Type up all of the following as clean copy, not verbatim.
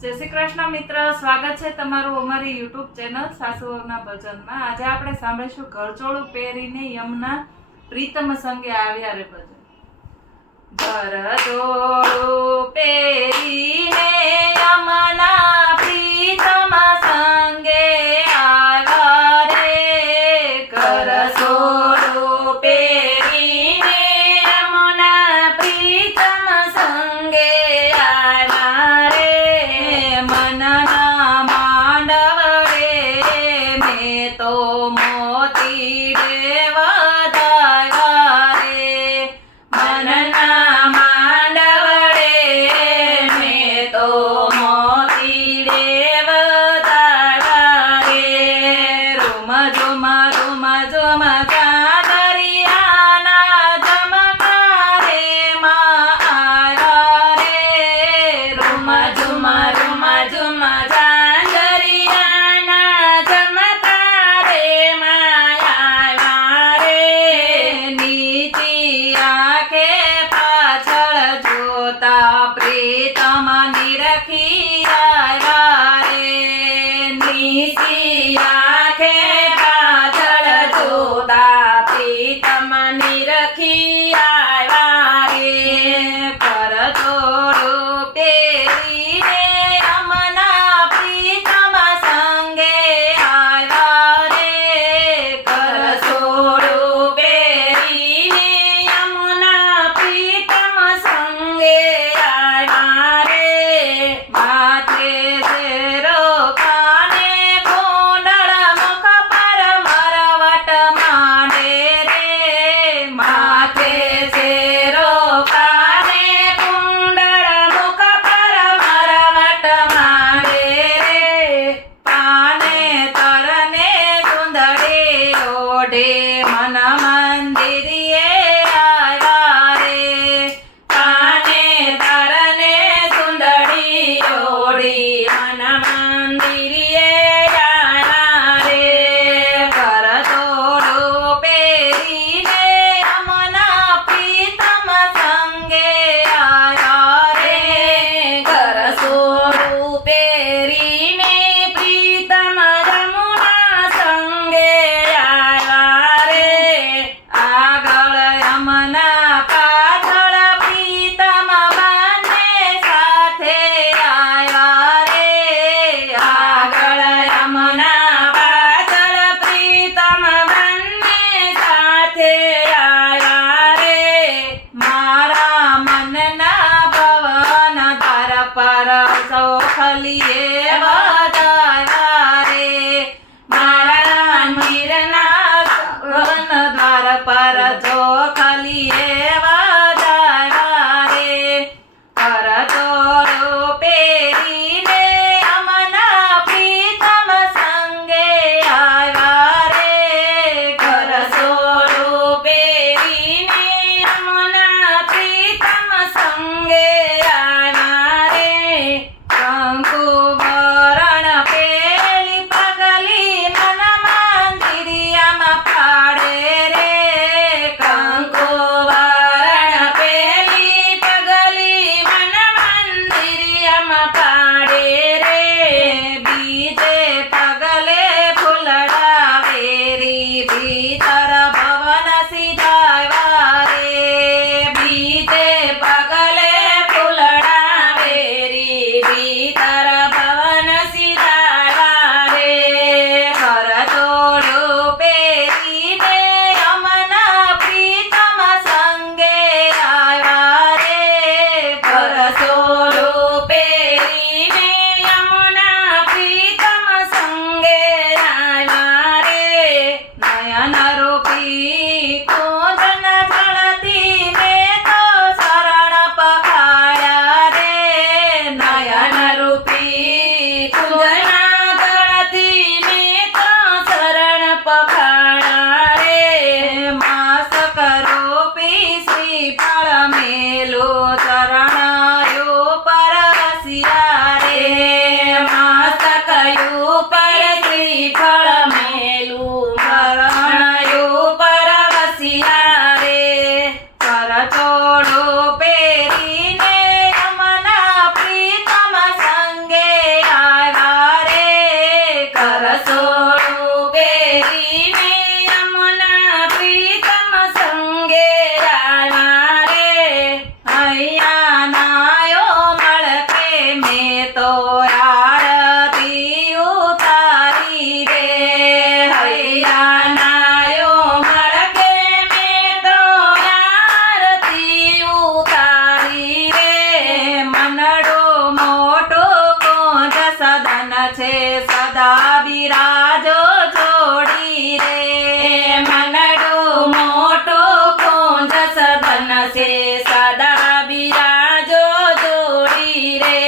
જય શ્રી કૃષ્ણ મિત્ર, સ્વાગત છે તમારું અમારી યુટ્યુબ ચેનલ સાસુઓના ભજનમાં। આજે આપણે સાંભળીશું ઘરચોળું પહેરીને યમના પ્રીતમ સંગે આવ્યા રે ભજન। ઘરચોળું પહેરીને યમના પ્રીતમ સંગે આવ્યા રે, ઘરચોળું પહેરીને યમના પ્રીતમ સંગે આવ્યા રે। મનના માંડવ રે મેં તો મોતી રે વધાવ્યા રે, મનના માંડવ રે મેં તો મોતી રે વધાવ્યા રે। રૂમ ઝુમ રૂમ ઝુમ ચાદરિયાના ચમકારે માં આવ્યા રે, રૂમ ઝુમ રૂમ ઝુમ ચાંદરિયાના ચમકારે માં આવ્યા રે। નીચી આંખે પાછળ જોતા પ્રીતમ નિરખી આવ્યા રે, નીચી આંખે પાછળ જોતા પ્રીતમ નિરખી આવ્યા રે। ઘરચોળું પહેરીને યમના પ્રીતમ સંગે આવ્યા રે, ઘરચોળું પહેરીને યમના પ્રીતમ સંગે આવ્યા રે। માથે શેરો કાને કુંડળ મુખ પર મરવટ માંડે રે, માથે શેરો કાને કુંડળ મુખ પર મરવટ માંડે રે। પાને તરને સુંદરી ઓઢે મન મંદિરીએ આવ્યા રે, પાને તરને સુંદરી ઓઢી મન મંદિરીએ આવ્યા રે। ઘરચોળું પહેરીને યમના પ્રીતમ સંગે આવ્યા રે, ઘરચોળું પહેરીને પ્રીતમ યમુના સંગે આવ્યા રે। આગળ યમના પાછળ પ્રીતમ બંને સાથે આવ્યા રે, આગળ યમના પાછળ પ્રીતમ બંને સાથે આવ્યા રે। મારા મનના ભવન દ્વાર પર ચોખલીએ વધાવ્યા રે, મારા મીરના ભવન દ્વાર પર ચોખલીએ વધાવ્યા રે। ઘરચોળું પહેરીને યમના પ્રીતમ સંગે આવ્યા રે, ઘરચોળું પહેરીને યમના પ્રીતમ સંગે આવ્યા રે। કંકુ બર છે સદા બિરાજો જોડી રે મનડું મોટું કુંજ સદન છે સદા બિરાજો જોડી રે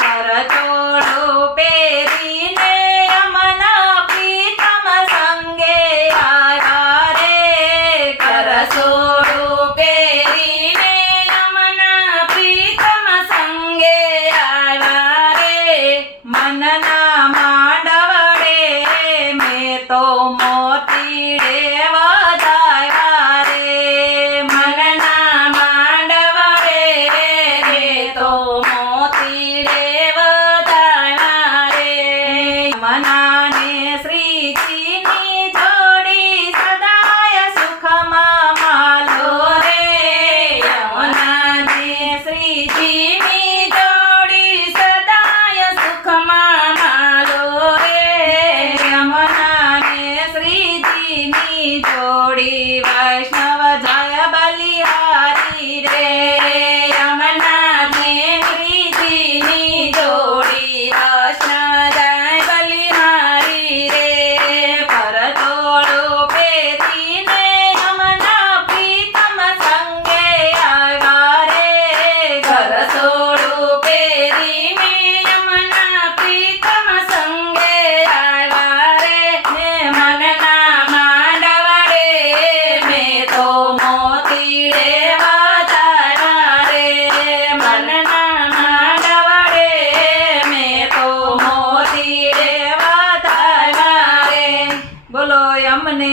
કરચોળું પહેરીને યમના પ્રીતમ સંગે આવ્યા રે કરસોડું પહેરીને યમના પ્રીતમ સંગે આવ્યા રે મનના માંડવડે મેં તો મોતીડે વધાવ્યા રે મનના માંડવડે રે તો મોતી રે વધાવ્યા રે મનાને શ્રીજીની જોડી સદાય સુખમાં માલો રે યમુનાને શ્રીજીની જોડી સદાય સુખમાં માલો રે યમુનાને શ્રીજીની જોડી વૈષ્ણવ જય બલિહારી રે યમુનાને શ્રીજીની જોડી વૈષ્ણવ બલિહારી રે કરચોળું પહેરીને યમના પ્રીતમ સંગે આવ્યા રે કરસોડું પહેરીને યમના પ્રીતમ સંગે આવ્યા રે મનના માંડવડે મેં તો મોતીડે વધાવ્યા રે મનના માંડવડે મેં તો મોતીડે વધાવ્યા રે બોલો અમને